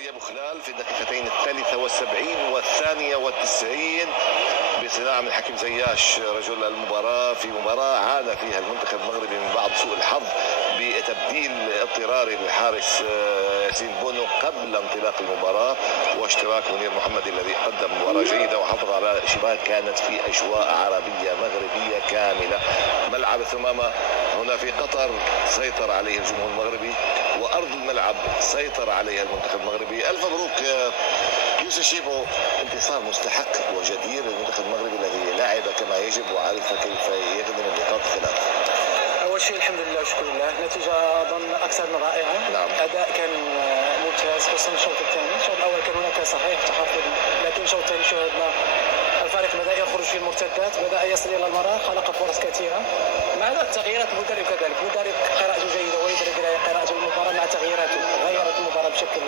زكريا بوخلال في الدقيقتين 73 و92 بصناعة من حكيم زياش رجل المباراة في مباراة عانى فيها المنتخب المغربي من بعض سوء الحظ بتبديل اضطراري للحارس ياسين بونو قبل انطلاق المباراة، واشتراك منير محمد الذي قدم مباراة جيدة وحافظ على شباك كانت في أجواء عربية مغربية كاملة. ملعب الثمامة هنا في قطر سيطر عليه الجمهور المغربي، وأرض الملعب سيطر عليها المنتخب المغربي. ألف مبروك يوسف شيبو، انتصار مستحق وجدير للمنتخب المغربي الذي لعب كما يجب وعرف كيف يخدم النقاط الثلاث. اول شيء الحمد لله وشكر لله، نتيجه اظن اكثر من رائعه. نعم. اداء كان ممتاز خصوصا الشوط الثاني. الشوط الاول كان هناك صحيح تحفظ، لكن الشوط الثاني شاهدنا الفريق بدا يخرج في المرتدات، بدا يصل الى المرمى، خلق فرص كثيره. مع تغييرات المدرب كذلك، المدرب قراءته جيده ويدرك قراءه المباراه مع تغييراته غيرت المباراه بشكل